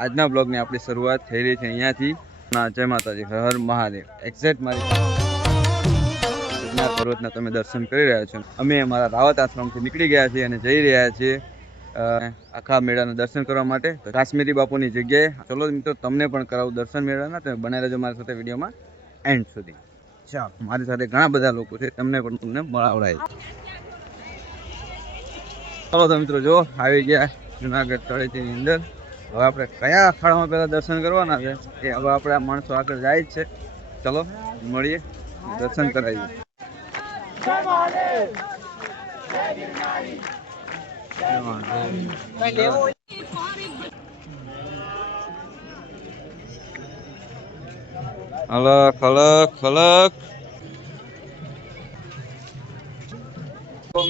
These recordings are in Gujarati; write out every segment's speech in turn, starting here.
આજના બ્લોગની આપણી શરૂઆત થઈ રહી છે અહીંયાથી. જય માતાજી, હર હર મહાદેવ. એક્ઝેક્ટ મારી પર્વતના તમે દર્શન કરી રહ્યા છો. અમે અમારા રાવત આશ્રમથી નીકળી ગયા છીએ અને જઈ રહ્યા છીએ આખા મેળાના દર્શન કરવા માટે. તો કાશ્મીરી બાપુની જગ્યાએ ચલો મિત્રો તમને પણ કરાવું દર્શન મેળાના. તમે બનાવી રહેજો મારી સાથે વિડીયોમાં એન્ડ સુધી. ચાલો, મારી સાથે ઘણા બધા લોકો છે, તમને મળાવડાય. ચલો તો મિત્રો જો આવી ગયા જુનાગઢ તળેટીની અંદર. હવે આપણે કયા અખાડામાં પહેલા દર્શન કરવાના છે એ હવે આપણે આ માણસો આગળ જાય જ છે. ચલો મળીએ, દર્શન કરાવીએ. ખલક ખલક ખલક.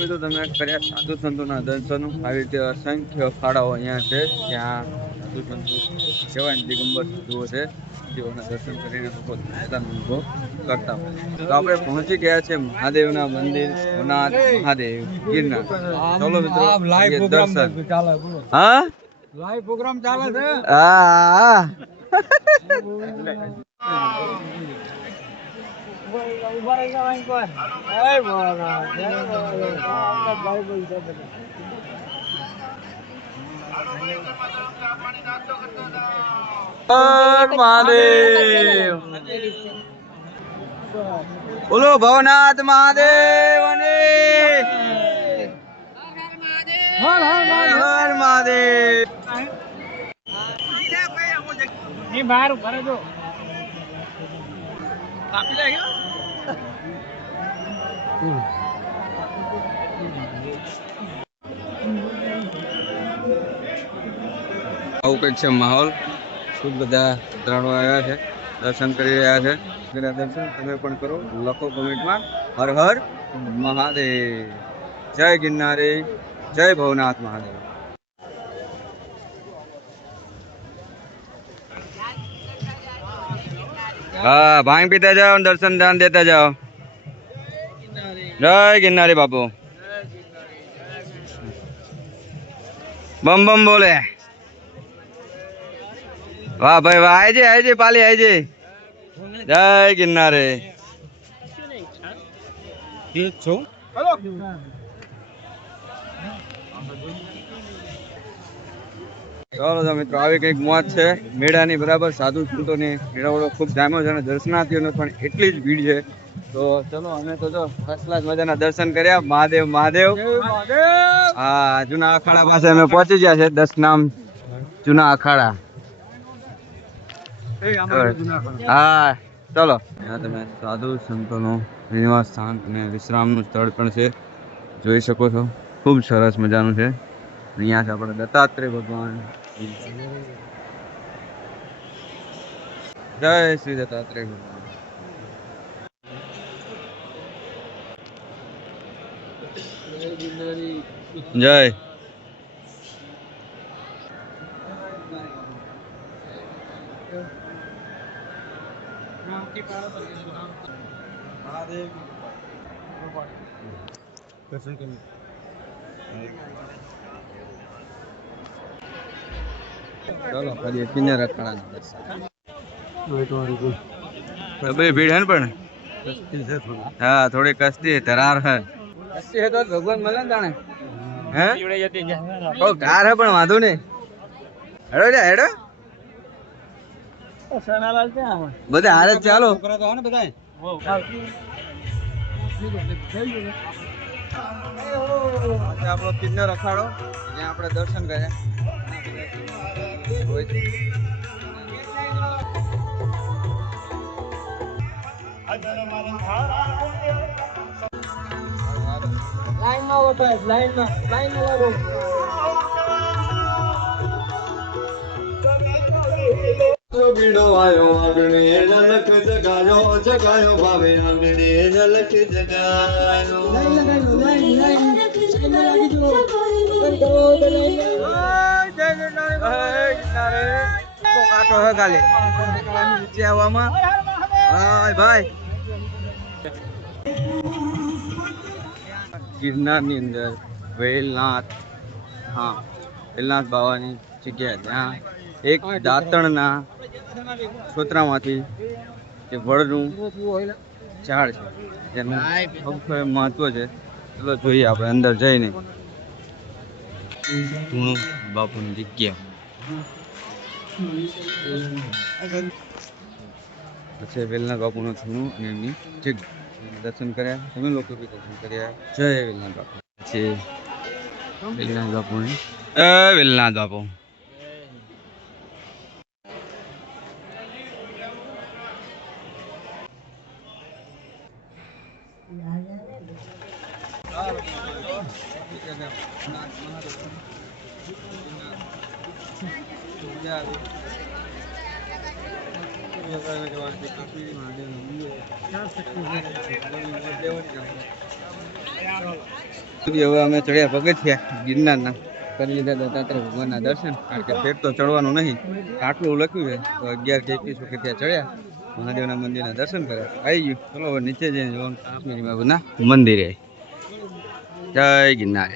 મિત્રો તમે કર્યા સાધુ સંતોના દર્શનો. આવી રીતે અસંખ્ય અખાડાઓ અહીંયા છે જ્યાં સાધુ સંતો કહેવાય દિગંબર સાધુઓ છે, જેઓના દર્શન કરીને લોકો પોતાનો અનુભવ કરતા હોય. તો આપણે પહોંચી ગયા છે મહાદેવના મંદિર ભવનાથ મહાદેવ ગિરનાર. ચલો મિત્રો દર્શન. હા લાઈવ પ્રોગ્રામ ચાલે છે. હા મહાદેવ. બોલો ભવનાથ મહાદેવ અને હર હર મહાદેવ. બહાર ભરે જો કાપી લાગ્યો. આવું કંઈક છે માહોલ. ખૂબ બધા શ્રદ્ધાળુઓ આવ્યા છે, દર્શન કરી રહ્યા છે. દર્શન તમે પણ કરો, લખો કોમેન્ટમાં હર હર મહાદેવ. જય ગિરનારી, જય ભવનાથ મહાદેવ. હા ભાંગ પીતા જાઓ, દર્શન ધ્યાન દેતા જાઓ. જય ગિરનારી બાપુ. બમ બમ બોલે. વાહ ભાઈ વાહ. આયજે આયજે પાલી આયજે. જય ગિરનારે. ચાલો મિત્રો આવી કઈક મોજ છે મેળાની. બરાબર સાધુ સંતોની મેળાવડો ખૂબ જામ્યો છે અને દર્શનાર્થીઓને પણ એટલી જ ભીડ છે. તો ચલો અમે તો જો ફર્સ્ટ ક્લાસ મજાના દર્શન કર્યા. મહાદેવ મહાદેવ. હા જૂના અખાડા પાસે અમે પહોંચી ગયા છે. 10 નામ જૂના અખાડા. હા ચલો. તમે સાધુ સંતોનું નિવાસ સ્થાન અને વિશ્રામનું સ્થળ પણ છે, જોઈ શકો છો. ખૂબ સરસ મજાનું છે. અહીંયા છે આપણે દત્તાત્રેય ભગવાન. જય શ્રી દત્તાત્રેય ભગવાન. જય દર્શન કરી. ચલો ફરી કિન્નર અખાડાના દર્શન. ભીડ હે ને પણ. હા થોડી કસ્તી ધરાર હે. કસ્તી હે તો ભગવાન મળે ને તાણે. હે ઓ કાર હે પણ વાંધો નહીં. હેડો લે હેડો. બધા હારે ચાલો. આપણો કિન્નર અખાડો જ્યાં આપણે દર્શન કર્યા. બીડો આયો આગણે ઝલક જગાયો જગાયો ભાવે આગણે ઝલક જગાયો. કાંટો હે ખાલી નીચે આવવામાં. ભાઈ ભાઈ ગિરનારની અંદર વેલનાથ, હા વેલનાથ બાવાની જગ્યા ત્યાં એક દાંતણના છોતરામાંથી જે વડનું ઝાડ છે એનું સૌથી મહત્વ છે. ચલો જોઈએ આપણે અંદર જઈને. જૂનું બાપુની જગ્યા પછી વેલનાથ બાપુનું જૂનું અને એમની જગ્યા દર્શન કર્યા. તમે લોકો બી દર્શન કર્યા. જય વેલનાથ બાપુ. પછી વેલનાથ બાપુની વેલનાથ બાપુ હવે અમે ચડ્યા પગથિયા ગિરનારના. કરી લીધા દત્તાત્રેય ભગવાનના દર્શન. કારણ કે ફેર તો ચડવાનું નહીં, આટલું લખ્યું છે તો 11 કે 21 પગથિયા ચડ્યા. મહાદેવના મંદિરના દર્શન કર્યા. આવી ગયું. ચલો હવે નીચે જઈને જોવાનું કાશ્મીરી બાબુના મંદિરે. જય ગિરનાર.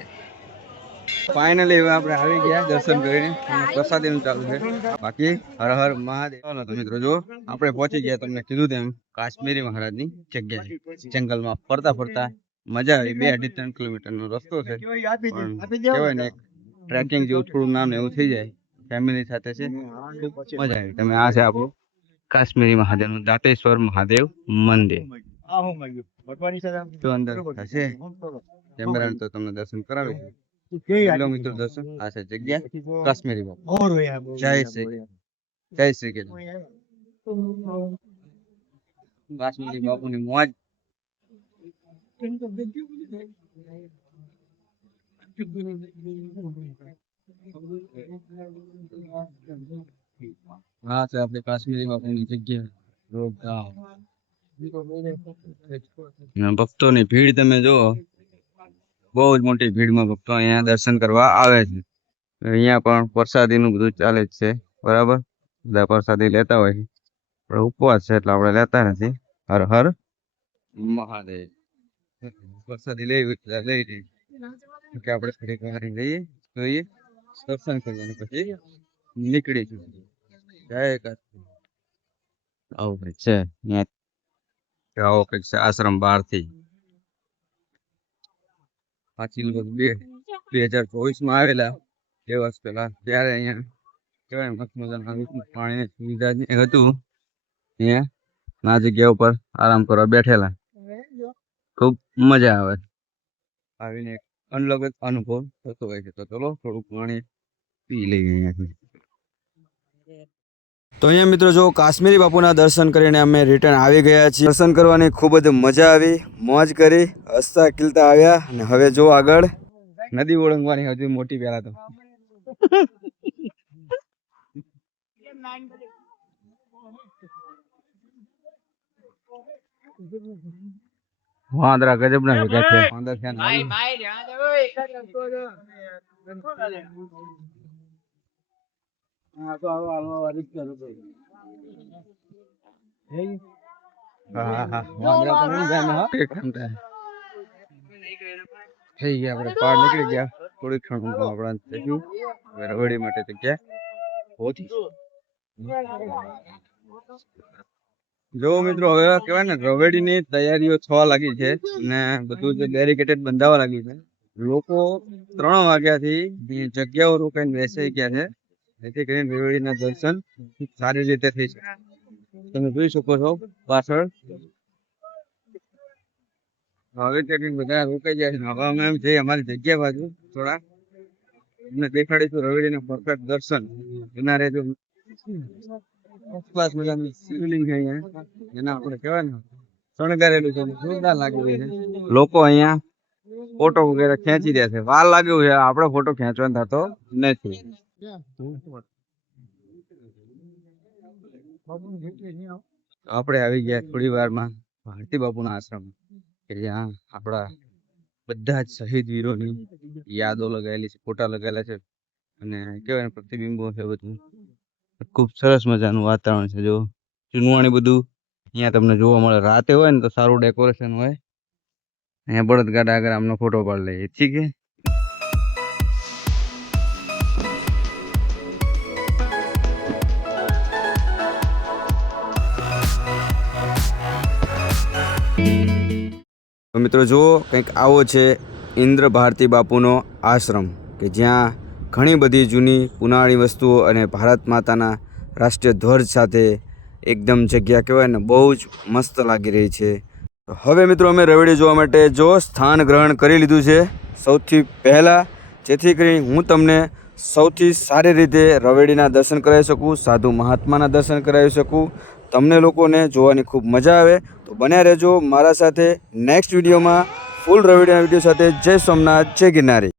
ફાઇનલી હવે આપણે આવી ગયા દર્શન કરીને. પ્રસાદીનું ચાલુ છે. બાકી હર હર મહાદેવ. તો મિત્રો જો આપણે પહોંચી ગયા, તમને કીધું તેમ, કાશ્મીરી મહારાજની જગ્યાએ. જંગલમાં ફરતા ફરતા મજા આવી. 2-3 કિલોમીટરનો રસ્તો છે, પણ કહેવાય ને ટ્રેકિંગ જેવું થોડું નામ એવું થઈ જાય. ફેમિલી સાથે છે, ખૂબ મજા આવી. તમે આ છે આપણું કાશ્મીરી મહાદેવનું દાંતેશ્વર મહાદેવ મંદિર. તો અંદર હશે કેમેરા તો તમને દર્શન કરાવી. મિત્રો દર્શન આ છે જગ્યા કાશ્મીરી બાપુ. જય શ્રી કૃષ્ણ. કાશ્મીરી બાપુની મોજ. હા છે આપણે કાશ્મીરી બાપુની જગ્યા. ભક્તોની ભીડ તમે જુઓ, બહુ જ મોટી ભીડમાં ભક્તો અહીંયા દર્શન કરવા આવે છે. અહીંયા પણ પ્રસાદીનું બધું ચાલે જ છે, બરાબર. બધા પ્રસાદી લેતા હોય, પણ ઉપવાસ છે એટલે આપણે લેતા નથી. હર હર મહાદેવ. પ્રસાદી લઈ લઈ કે આપણે થોડીક વાર લઈએ, જોઈએ, દર્શન કરીએ પછી નીકળી જઈએ. જય કાશ્મીર. આવું કંઈક છે આવો કંઈક છે આશ્રમ બહારથી. પાછી 2024 આવેલા 2 વર્ષ પહેલા. ત્યારે અહીંયા કહેવાય મસ્ત મજાનું પાણીની સુવિધા હતું. અહીંયા આ જગ્યા ઉપર આરામ કરવા બેઠેલા. ખૂબ મજા આવે. આવીને એક અલગ જ અનુભવ થતો હોય છે. તો ચલો થોડું પાણી પી લઈએ અહીંયાથી. તો અહીંયા મિત્રો જો કાશ્મીરી બાપુના દર્શન કરીને અમે રિટર્ન આવી ગયા છીએ. દર્શન કરવાની ખૂબ જ મજા આવી, મોજ કરી, હસતા ખીલતા આવ્યા. અને હવે જો આગળ નદી ઓળંગવાની હજુ મોટી પહેલા તો વાંદરા ગજબ ના ભેગા છે. વાંદર છે ને થઈ ગયા આપણે બહાર નીકળી ગયા. થોડીક ક્ષણ આપણે રવેડી માટે જગ્યા પહોંચી. જો મિત્રો હવે કહેવાય ને રવેડીની તૈયારીઓ થવા લાગી છે ને બધું જ બેરિકેટેડ બંધાવા લાગી છે. લોકો 3 વાગ્યાથી જગ્યાઓ રોકાઈને બેસી ગયા છે, જેથી કરીને રવેડીના દર્શન સારી રીતે થઈ શકે. તમે જોઈ શકો છો પાછળ હવે બધા રોકાઈ જાય છે. હવે અમે એમ જઈએ અમારી જગ્યા બાજુ થોડા અમને દેખાડીશું રવેડીના પરફેક્ટ દર્શન. એના રહેજો. આસપાસ મજાની શિવલિંગ છે અહીંયા, જેના આપણે કહેવાય ને શણગારેલું છે, જોરદાર લાગી રહ્યું છે. લોકો અહીંયા ફોટો વગેરે ખેંચી રહ્યા છે. વાર લાગ્યું છે, આપણે ફોટો ખેંચવાનો થતો નથી. આપણે આવી ગયા થોડી વારમાં ભારતી બાપુના આશ્રમ, કે જ્યાં આપણા બધા જ શહીદ વીરોની યાદો લગાવેલી છે, ફોટા લગાવેલા છે અને કહેવાય પ્રતિબિંબો છે. બધું ખૂબ સરસ મજાનું વાતાવરણ છે. જો ચૂનવાણી બધું અહીંયા તમને જોવા મળે. રાતે હોય ને તો સારું ડેકોરેશન હોય. અહીંયા બળદગાડા આગળ આમનો ફોટો પાડી લઈએ. ઠીક છે. તો મિત્રો જુઓ કંઈક આવો છે ઇન્દ્ર ભારતી બાપુનો આશ્રમ કે જ્યાં ઘણી બધી જૂની પુરાણી વસ્તુઓ અને ભારત માતાના રાષ્ટ્રીય ધ્વજ સાથે એકદમ જગ્યા કહેવાય ને બહુ જ મસ્ત લાગી રહી છે. તો હવે મિત્રો અમે રવેડી જોવા માટે જો સ્થાન ગ્રહણ કરી લીધું છે સૌથી પહેલાં, જેથી કરી હું તમને સૌથી સારી રીતે રવેડીના દર્શન કરાવી શકું, સાધુ મહાત્માના દર્શન કરાવી શકું, તમને લોકોને જોવાની ખૂબ મજા આવે. તો બન્યા રહેજો મારા સાથે નેક્સ્ટ વિડીયોમાં ફૂલ રવેડીના વિડીયો સાથે. જય સોમનાથ, જય ગિરનારી.